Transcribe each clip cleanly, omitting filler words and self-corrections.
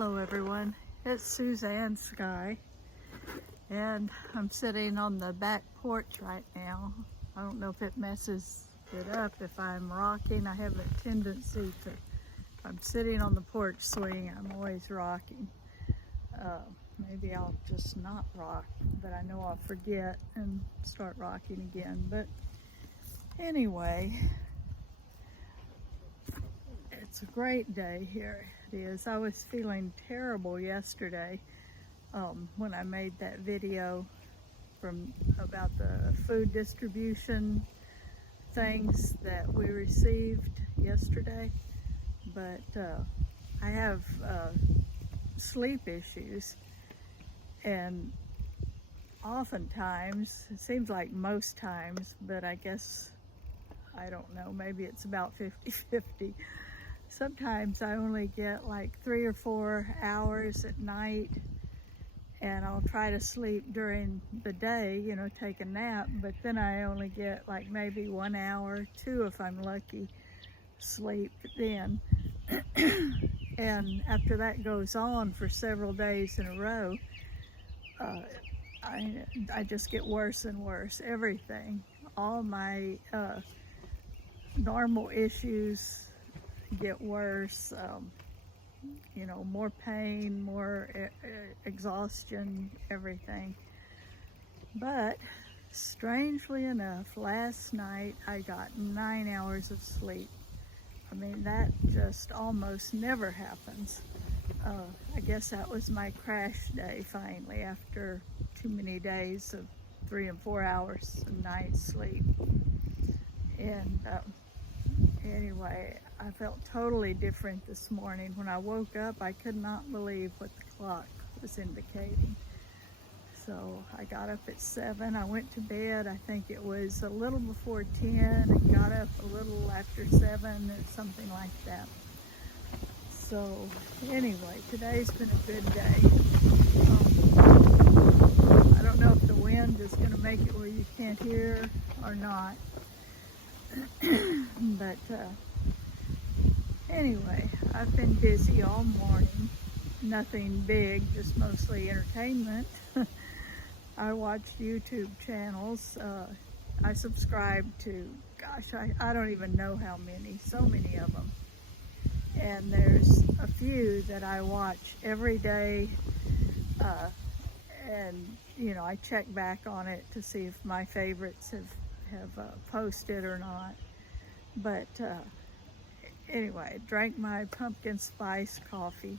Hello everyone, it's Suzanne Sky, and I'm sitting on the back porch right now. I don't know if it messes it up if I'm rocking. I have a tendency to, if I'm sitting on the porch swing, I'm always rocking. Maybe I'll just not rock, but I know I'll forget and start rocking again. But anyway, it's a great day here. It is. I was feeling terrible yesterday when I made that video about the food distribution things that we received yesterday, but I have sleep issues, and oftentimes, it seems like most times, but I guess, I don't know, maybe it's about 50-50. Sometimes I only get like 3 or 4 hours at night, and I'll try to sleep during the day, you know, take a nap, but then I only get like maybe 1 hour, 2 if I'm lucky, sleep then. And after that goes on for several days in a row, I just get worse and worse. Everything, all my normal issues get worse. You know, more pain, more exhaustion, everything. But strangely enough, last night I got 9 hours of sleep. I mean, that just almost never happens. I guess that was my crash day finally, after too many days of 3 and 4 hours a night sleep. And anyway, I felt totally different this morning. When I woke up, I could not believe what the clock was indicating. So I got up at 7. I went to bed, I think it was a little before 10, and got up a little after 7 or something like that. So anyway, today's been a good day. I don't know if the wind is going to make it where you can't hear or not. But anyway, I've been busy all morning. Nothing big, just mostly entertainment. I watch YouTube channels. I subscribe to, gosh, I don't even know how many, so many of them. And there's a few that I watch every day, and you know, I check back on it to see if my favorites have posted or not. But anyway, drank my pumpkin spice coffee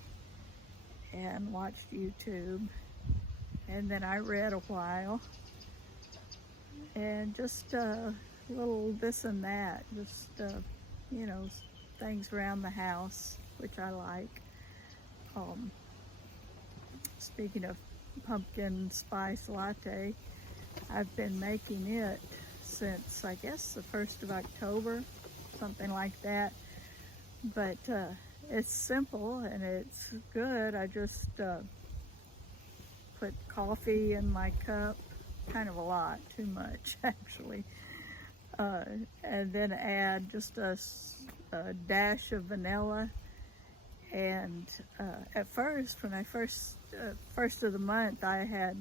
and watched YouTube, and then I read a while, and just a little this and that, just you know, things around the house, which I like. Speaking of pumpkin spice latte, I've been making it since, I guess, the 1st of October, something like that. But it's simple and it's good. I just put coffee in my cup, kind of a lot, too much actually, and then add just a dash of vanilla. And at first, when I first of the month, I had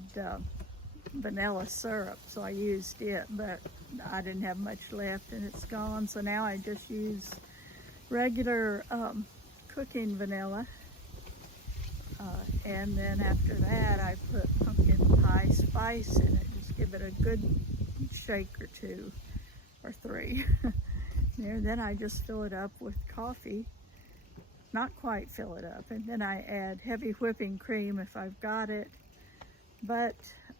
vanilla syrup, so I used it, but I didn't have much left and it's gone. So now I just use regular cooking vanilla, and then after that I put pumpkin pie spice in it. Just give it a good shake or 2 or 3. And then I just fill it up with coffee, not quite fill it up, and then I add heavy whipping cream if I've got it. But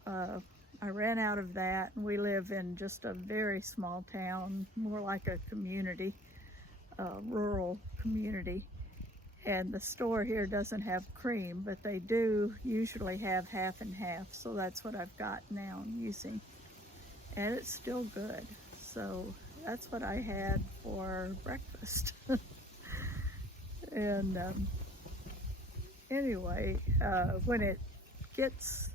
I ran out of that, and we live in just a very small town, more like a community, rural community. And the store here doesn't have cream, but they do usually have half and half. So that's what I've got now I'm using. And it's still good. So that's what I had for breakfast. And anyway, when it gets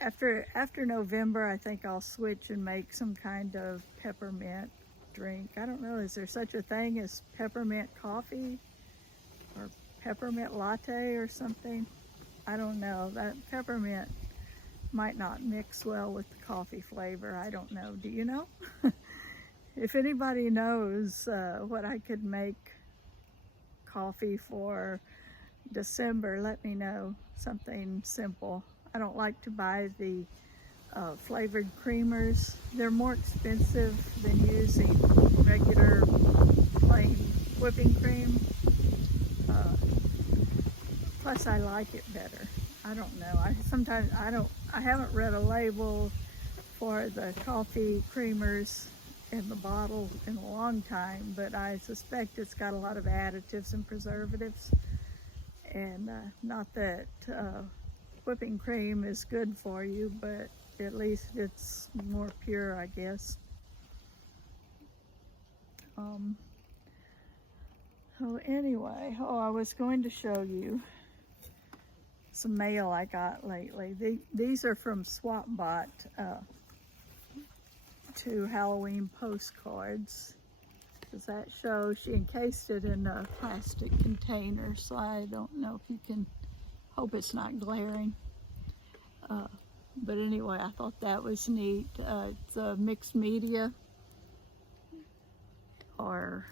after November, I think I'll switch and make some kind of peppermint drink. I don't know, is there such a thing as peppermint coffee or peppermint latte or something. I don't know. That peppermint might not mix well with the coffee flavor. I don't know. Do you know? If anybody knows what I could make coffee for December, let me know. Something simple. I don't like to buy the flavored creamers. They're more expensive than using regular plain whipping cream. Plus I like it better. I don't know. I haven't read a label for the coffee creamers in the bottle in a long time, but I suspect it's got a lot of additives and preservatives. And not that whipping cream is good for you, but at least it's more pure, I guess. So anyway, I was going to show you some mail I got lately. These are from SwapBot, 2 Halloween postcards. Does that show? She encased it in a plastic container, so I don't know if you can, hope it's not glaring. But anyway, I thought that was neat. It's a mixed media, or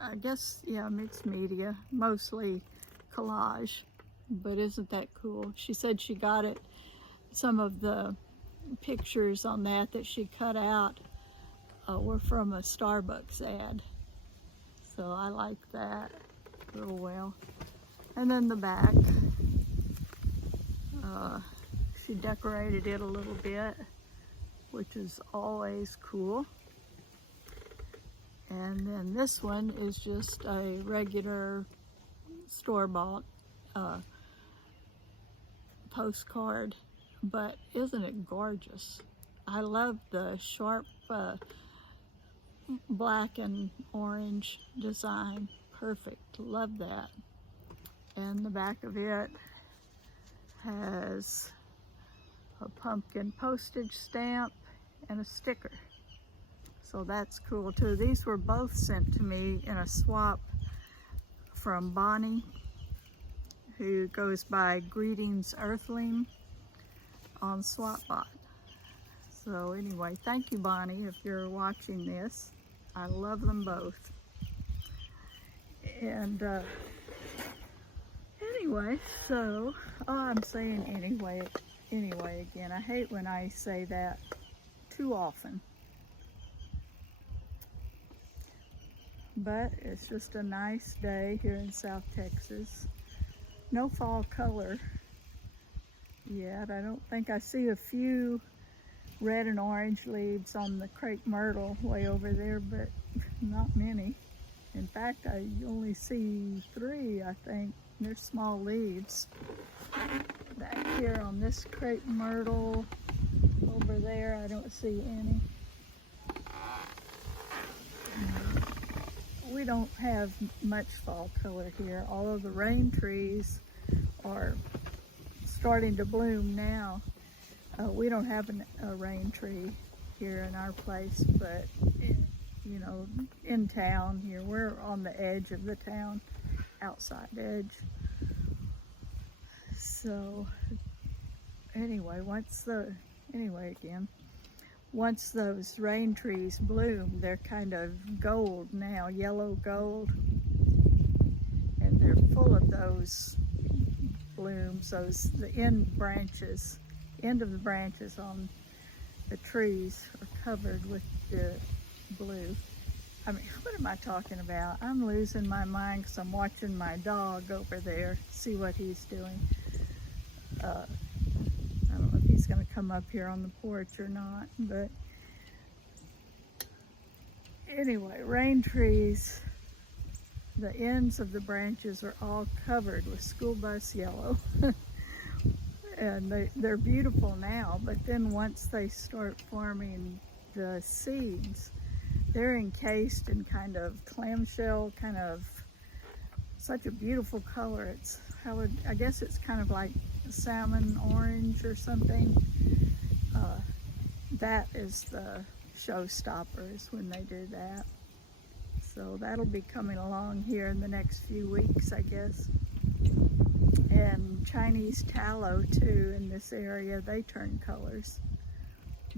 I guess, yeah, mixed media, mostly collage. But isn't that cool? She said she got it, some of the pictures on that she cut out were from a Starbucks ad. So I like that real well. And then the back, she decorated it a little bit, which is always cool. And then this one is just a regular store-bought postcard, but isn't it gorgeous? I love the sharp black and orange design. Perfect, love that. And the back of it has a pumpkin postage stamp and a sticker. So that's cool too. These were both sent to me in a swap from Bonnie, who goes by Greetings Earthling on SwapBot. So anyway, thank you, Bonnie, if you're watching this. I love them both. And anyway, so, I'm saying anyway again. I hate when I say that too often. But it's just a nice day here in South Texas. No fall color yet. I don't think I see a few red and orange leaves on the crepe myrtle way over there, but not many. In fact, I only see 3, I think. They're small leaves. Back here on this crepe myrtle, over there, I don't see any. We don't have much fall color here, although the rain trees are starting to bloom now. We don't have a rain tree here in our place, but you know, in town here, we're on the edge of the town, outside edge. So anyway, once those rain trees bloom, they're kind of gold now, yellow gold, and they're full of those blooms. The end of the branches on the trees are covered with the blue. I mean, what am I talking about? I'm losing my mind because I'm watching my dog over there, see what he's doing. I don't know if he's going to come up here on the porch or not, but anyway, rain trees, the ends of the branches are all covered with school bus yellow. And they're beautiful now, but then once they start forming the seeds, they're encased in kind of clamshell, kind of such a beautiful color. I guess it's kind of like salmon orange or something. That is the showstopper, is when they do that. So that'll be coming along here in the next few weeks, I guess. And Chinese tallow too in this area, they turn colors.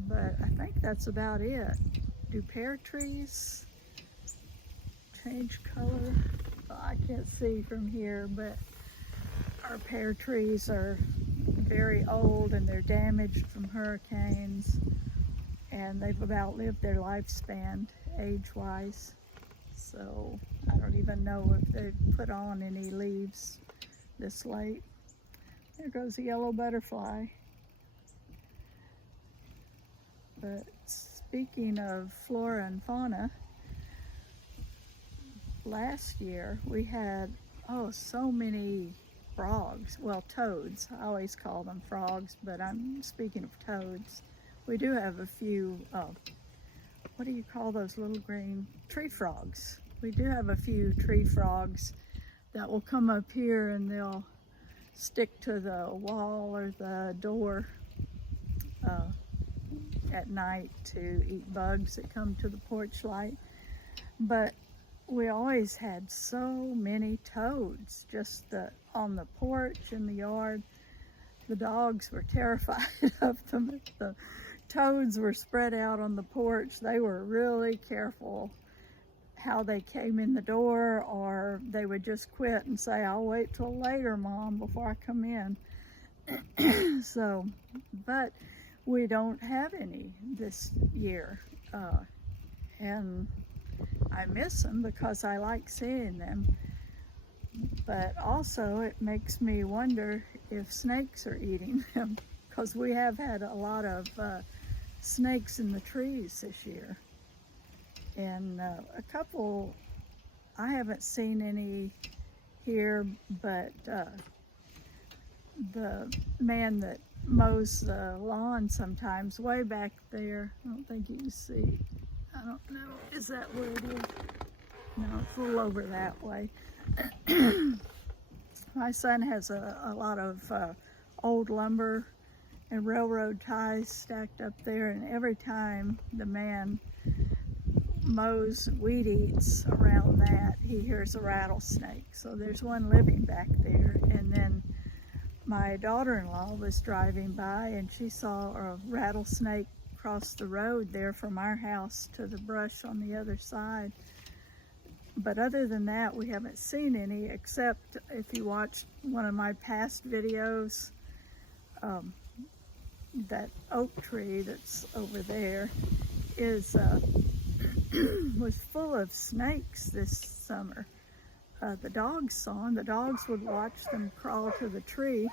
But I think that's about it. Do pear trees change color? Well, I can't see from here, but our pear trees are very old and they're damaged from hurricanes, and they've about lived their lifespan age-wise. So I don't even know if they've put on any leaves this late. There goes a yellow butterfly. But speaking of flora and fauna, last year we had, so many frogs. Well, toads. I always call them frogs, but I'm speaking of toads. We do have a few, what do you call those little green? Tree frogs. We do have a few tree frogs that will come up here and they'll stick to the wall or the door at night to eat bugs that come to the porch light. But we always had so many toads just on the porch in the yard. The dogs were terrified of them. The toads were spread out on the porch. They were really careful how they came in the door, or they would just quit and say, "I'll wait till later, Mom, before I come in." So, but we don't have any this year. And I miss them because I like seeing them. But also it makes me wonder if snakes are eating them, because we have had a lot of snakes in the trees this year. And a couple, I haven't seen any here, but the man that mows the lawn sometimes, way back there, I don't think you can see, I don't know, is that where it is? No, it's a little over that way. My son has a lot of old lumber and railroad ties stacked up there, and every time the man mows, weed eats around that, he hears a rattlesnake. So there's one living back there. And then my daughter-in-law was driving by and she saw a rattlesnake cross the road there from our house to the brush on the other side. But other than that, we haven't seen any, except if you watched one of my past videos, that oak tree that's over there is was full of snakes this summer. The dogs saw them. The dogs would watch them crawl to the tree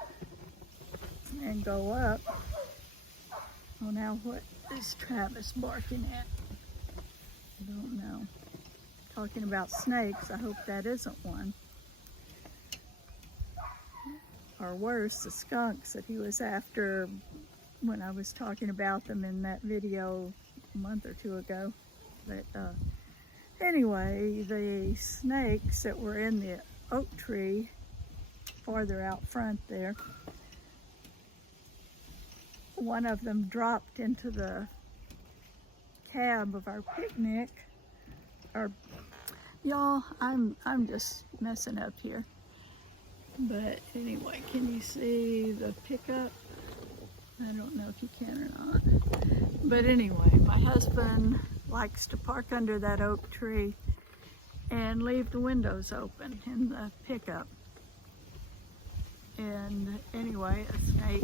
and go up. Well, now what is Travis barking at? I don't know. Talking about snakes, I hope that isn't one. Or worse, the skunks that he was after when I was talking about them in that video a month or two ago. But anyway, the snakes that were in the oak tree farther out front there, one of them dropped into the cab of our picnic. Y'all, I'm just messing up here. But anyway, can you see the pickup? I don't know if you can or not. But anyway, my husband likes to park under that oak tree and leave the windows open in the pickup. And anyway, a snake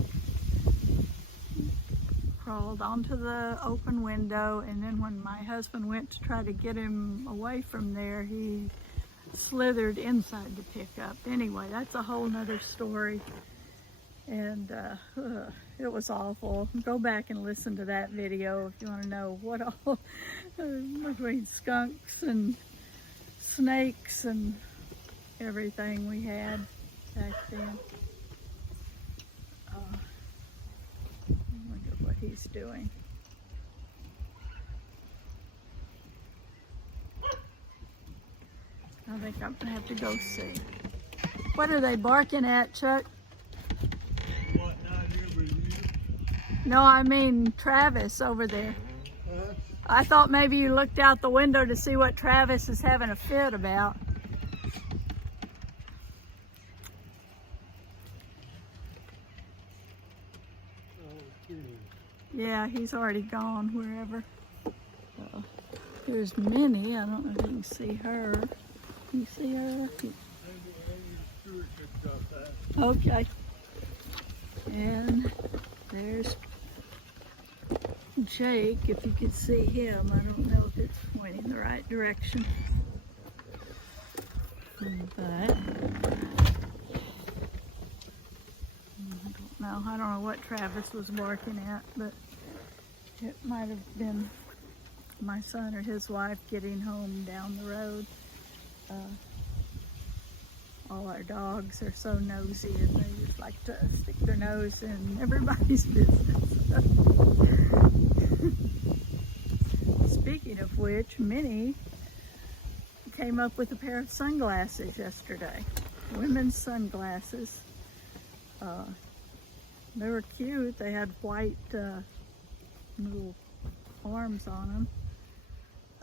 crawled onto the open window, and then when my husband went to try to get him away from there, he slithered inside the pickup. Anyway, that's a whole nother story. And it was awful. Go back and listen to that video if you want to know what all between skunks and snakes and everything we had back then. Look at what he's doing. I think I'm gonna have to go see. What are they barking at, Chuck? What, not here with you? No, I mean Travis over there. I thought maybe you looked out the window to see what Travis is having a fit about. Yeah, he's already gone wherever. There's Minnie. I don't know if you can see her. Can you see her? Okay. And there's Jake, if you could see him. I don't know if it's pointing the right direction. But I don't know what Travis was barking at, but it might have been my son or his wife getting home down the road. All our dogs are so nosy and they just like to stick their nose in everybody's business. Speaking of which, Minnie came up with a pair of sunglasses yesterday, women's sunglasses. They were cute. They had white little arms on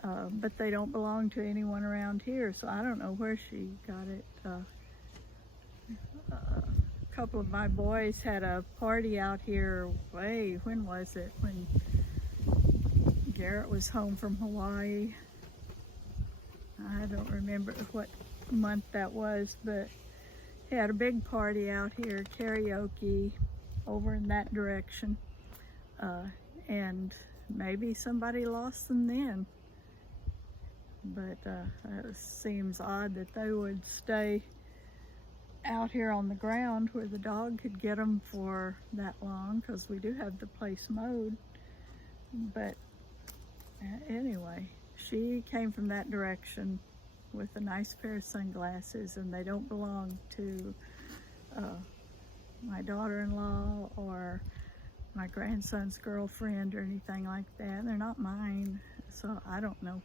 them, but they don't belong to anyone around here, so I don't know where she got it. A couple of my boys had a party out here, when was it? When Garrett was home from Hawaii. I don't remember what month that was, but he had a big party out here, karaoke, over in that direction. And maybe somebody lost them then. But it seems odd that they would stay out here on the ground where the dog could get them for that long, because we do have the place mowed. But anyway, she came from that direction with a nice pair of sunglasses, and they don't belong to my daughter-in-law or my grandson's girlfriend or anything like that. They're not mine, so I don't know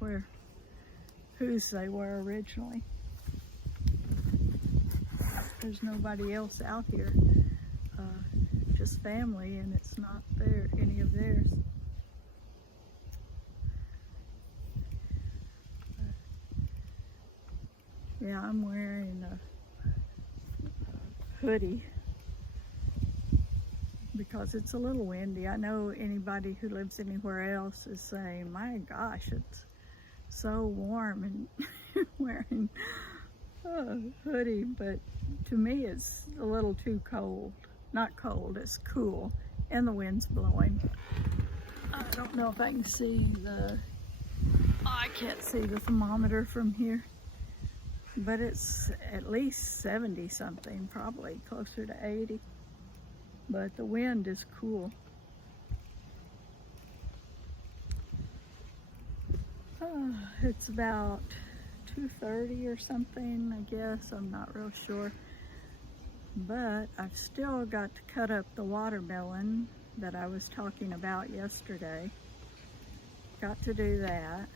whose they were originally. There's nobody else out here, just family, and it's not any of theirs. Yeah, I'm wearing a hoodie because it's a little windy. I know anybody who lives anywhere else is saying, my gosh, it's so warm, and wearing a hoodie, but to me it's a little too cold. Not cold, it's cool, and the wind's blowing. I don't know if I can see I can't see the thermometer from here, but it's at least 70 something, probably closer to 80. But the wind is cool. It's about 2:30 or something, I guess. I'm not real sure. But I've still got to cut up the watermelon that I was talking about yesterday. Got to do that.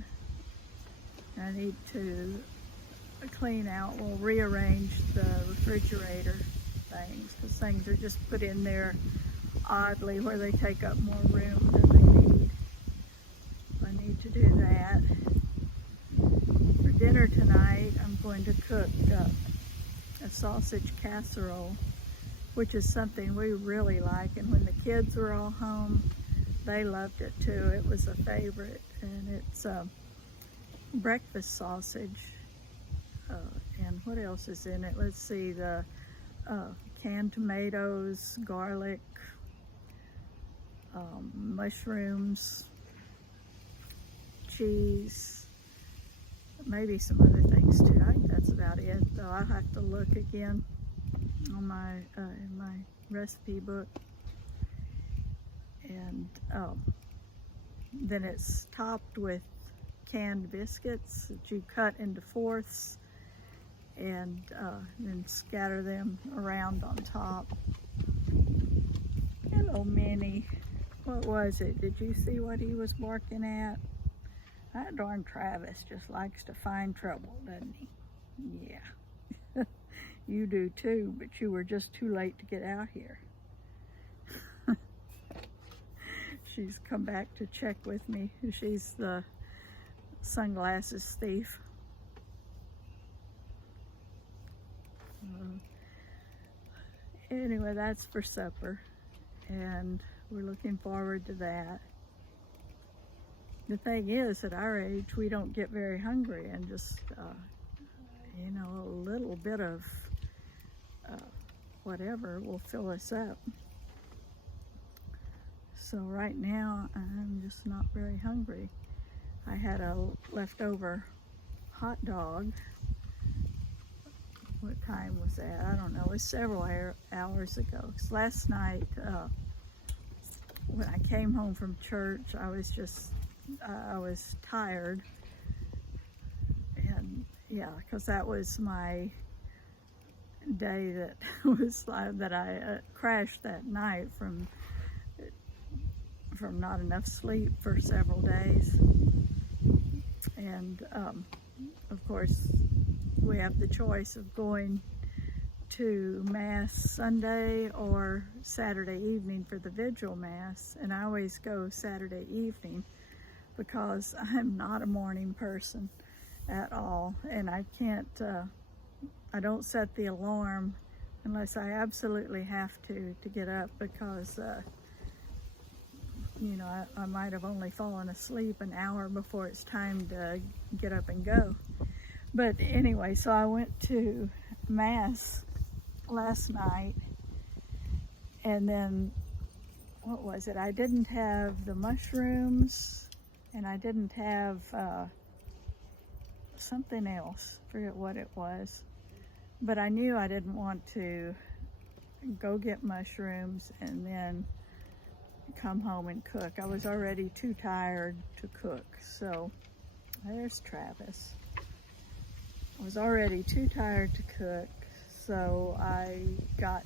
I need to clean out, rearrange the refrigerator things, because things are just put in there oddly where they take up more room than they need. I need to do that. For dinner tonight, I'm going to cook a sausage casserole, which is something we really like, and when the kids were all home, they loved it too. It was a favorite, and it's breakfast sausage. And what else is in it? Let's see, the canned tomatoes, garlic, mushrooms, cheese, maybe some other things too. I think that's about it, though. I'll have to look again on in my recipe book. And then it's topped with canned biscuits that you cut into fourths, and then scatter them around on top. Hello, Minnie. What was it? Did you see what he was barking at? That darn Travis just likes to find trouble, doesn't he? Yeah. You do too, but you were just too late to get out here. she's come back to check with me. She's the sunglasses thief. Anyway, that's for supper, and we're looking forward to that. The thing is, at our age, we don't get very hungry, and just, you know, a little bit of whatever will fill us up. So right now, I'm just not very hungry. I had a leftover hot dog. What time was that? I don't know. It was several hours ago. 'Cause last night, when I came home from church, I was tired. And yeah, because that was my day that that I crashed that night from not enough sleep for several days. And of course, we have the choice of going to Mass Sunday or Saturday evening for the Vigil Mass, and I always go Saturday evening because I'm not a morning person at all, and I can't, I don't set the alarm unless I absolutely have to get up, because you know, I might have only fallen asleep an hour before it's time to get up and go. But anyway, so I went to Mass last night, and then, what was it? I didn't have the mushrooms, and I didn't have something else. I forget what it was. But I knew I didn't want to go get mushrooms and then come home and cook. I was already too tired to cook. So there's Travis. I was already too tired to cook, so I got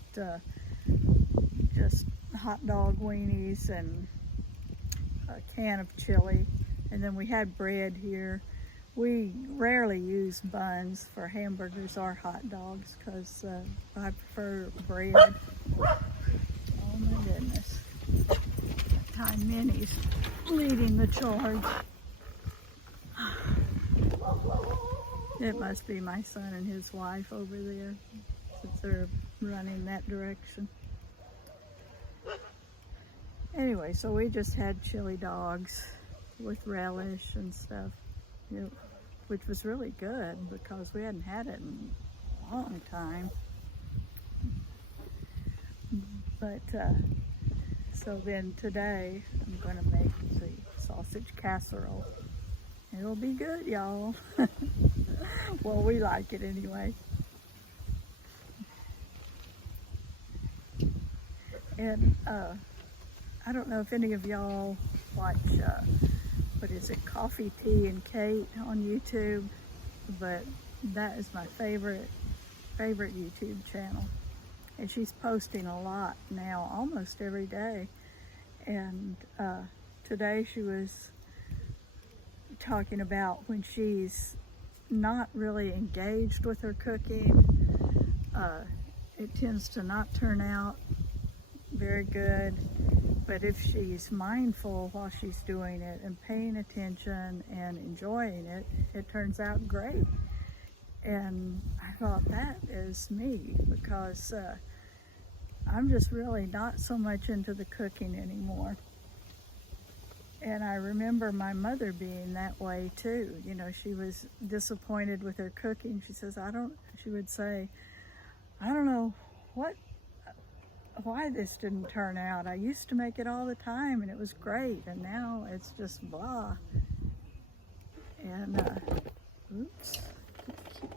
just hot dog weenies and a can of chili, and then we had bread here. We rarely use buns for hamburgers or hot dogs because I prefer bread. Oh my goodness. That time Minnie's leading the charge. It must be my son and his wife over there, since they're running that direction. Anyway, so we just had chili dogs with relish and stuff, you know, which was really good because we hadn't had it in a long time. But so then today I'm going to make the sausage casserole. It'll be good, y'all. Well, we like it anyway. And I don't know if any of y'all watch, what is it, Coffee, Tea, and Kate on YouTube, but that is my favorite YouTube channel. And she's posting a lot now, almost every day. And today she was talking about when she's not really engaged with her cooking, it tends to not turn out very good. But if she's mindful while she's doing it and paying attention and enjoying it, it turns out great. And I thought, that is me, because I'm just really not so much into the cooking anymore. And I remember my mother being that way too. You know, she was disappointed with her cooking. She says, she would say, I don't know why this didn't turn out. I used to make it all the time and it was great, and now it's just blah. And oops,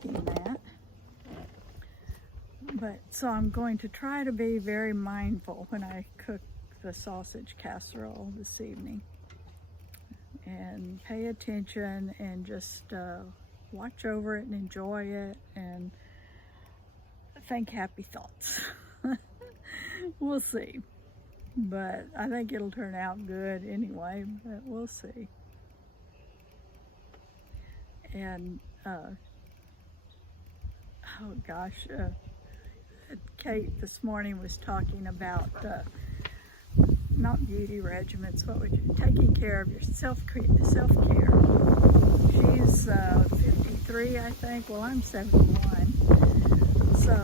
keeping that. But so I'm going to try to be very mindful when I cook the sausage casserole this evening, and pay attention and just watch over it and enjoy it and think happy thoughts. We'll see, but I think it'll turn out good anyway, but we'll see. And oh gosh, Kate this morning was talking about not beauty regimens, what would you, taking care of your self-care. She's 53, I think. Well, I'm 71. So,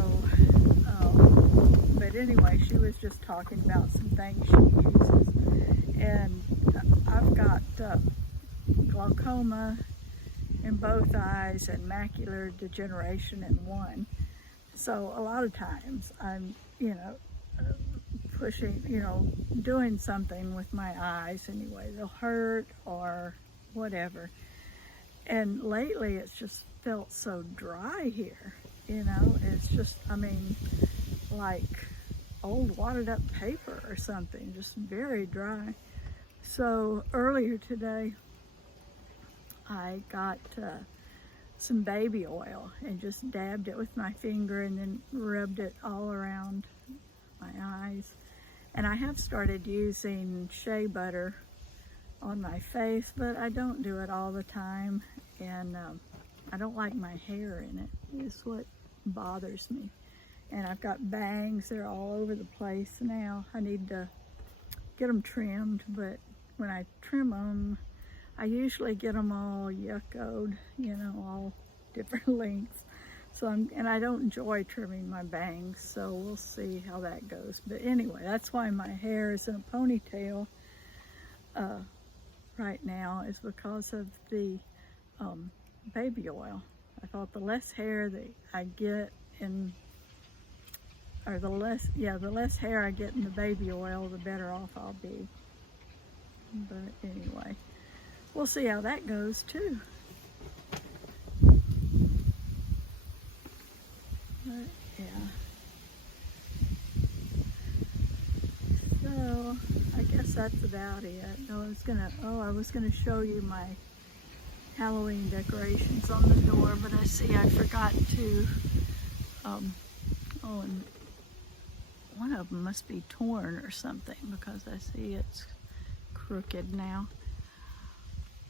but anyway, she was just talking about some things she uses. And I've got glaucoma in both eyes and macular degeneration in one. So a lot of times I'm, pushing, doing something with my eyes anyway. They'll hurt or whatever. And lately it's just felt so dry here, It's just, like old watered up paper or something, just very dry. So earlier today, I got some baby oil and just dabbed it with my finger and then rubbed it all around my eyes. And I have started using shea butter on my face, but I don't do it all the time. And I don't like my hair in it, is what bothers me. And I've got bangs, they're all over the place now. I need to get them trimmed, but when I trim them, I usually get them all yuccoed, all different lengths. So and I don't enjoy trimming my bangs, so we'll see how that goes. But anyway, that's why my hair is in a ponytail right now, is because of the baby oil. I thought the less hair that I get in, or the less hair I get in the baby oil, the better off I'll be. But anyway, we'll see how that goes too. But yeah. So I guess that's about it. I was gonna show you my Halloween decorations on the door, but I see I forgot to, and one of them must be torn or something because I see it's crooked now.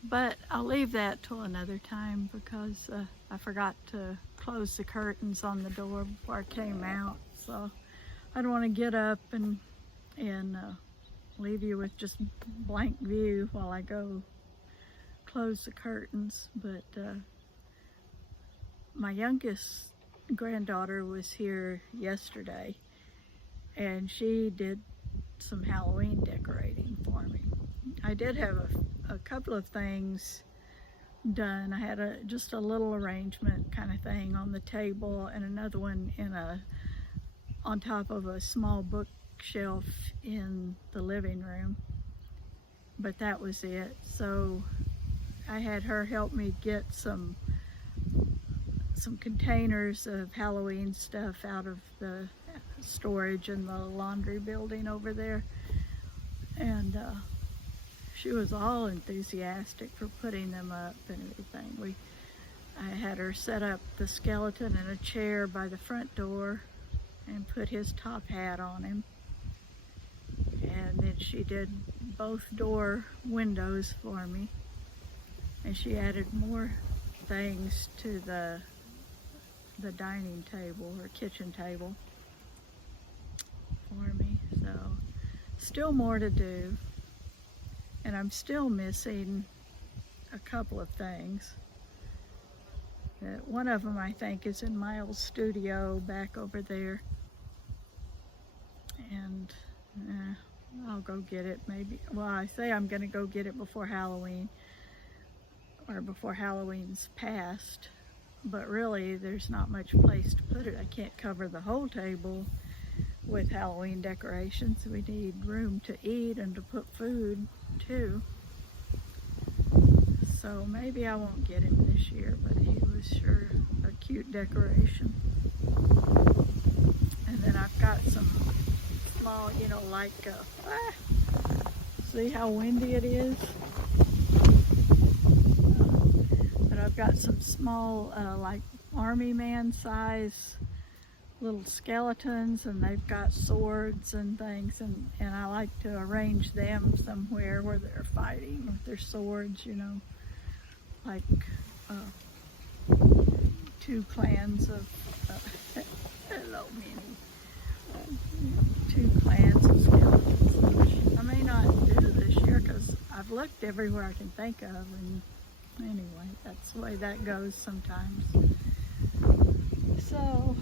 But I'll leave that till another time because I forgot to close the curtains on the door before I came out. So I don't want to get up and leave you with just blank view while I go close the curtains. But my youngest granddaughter was here yesterday and she did some Halloween decorating for me. I did have a couple of things done. I had just a little arrangement kind of thing on the table and another one on top of a small bookshelf in the living room, but that was it. So I had her help me get some containers of Halloween stuff out of the storage in the laundry building over there, and she was all enthusiastic for putting them up and everything. I had her set up the skeleton in a chair by the front door and put his top hat on him. And then she did both door windows for me. And she added more things to the dining table or kitchen table for me. So still more to do. And I'm still missing a couple of things. One of them I think is in Miles' studio back over there. And I'll go get it maybe. Well, I say I'm going to go get it before Halloween, or before Halloween's past. But really, there's not much place to put it. I can't cover the whole table with Halloween decorations. We need room to eat and to put food too. So maybe I won't get him this year, but he was sure a cute decoration. And then I've got some small, see how windy it is? But I've got some small, like army man size little skeletons, and they've got swords and things, and I like to arrange them somewhere where they're fighting with their swords, like two clans of hello Minnie, two clans of skeletons. looked everywhere I can think of, and anyway, that's the way that goes sometimes. So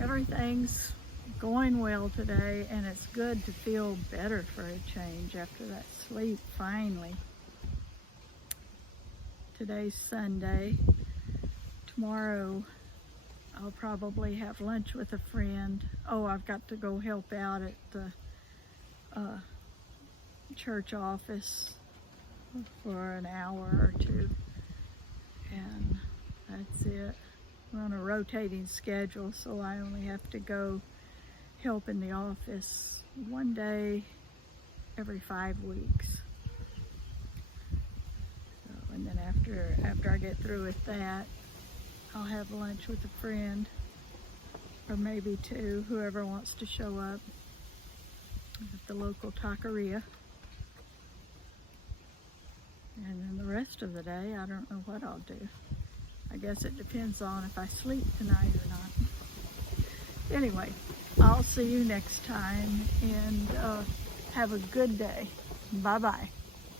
everything's going well today, and it's good to feel better for a change after that sleep finally. Today's Sunday. Tomorrow I'll probably have lunch with a friend. Oh, I've got to go help out at the church office for an hour or two, and that's it. We're on a rotating schedule, so I only have to go help in the office one day every 5 weeks. So, and then after I get through with that, I'll have lunch with a friend, or maybe two, whoever wants to show up at the local taqueria. And then the rest of the day, I don't know what I'll do. I guess it depends on if I sleep tonight or not. Anyway, I'll see you next time, and have a good day. Bye-bye.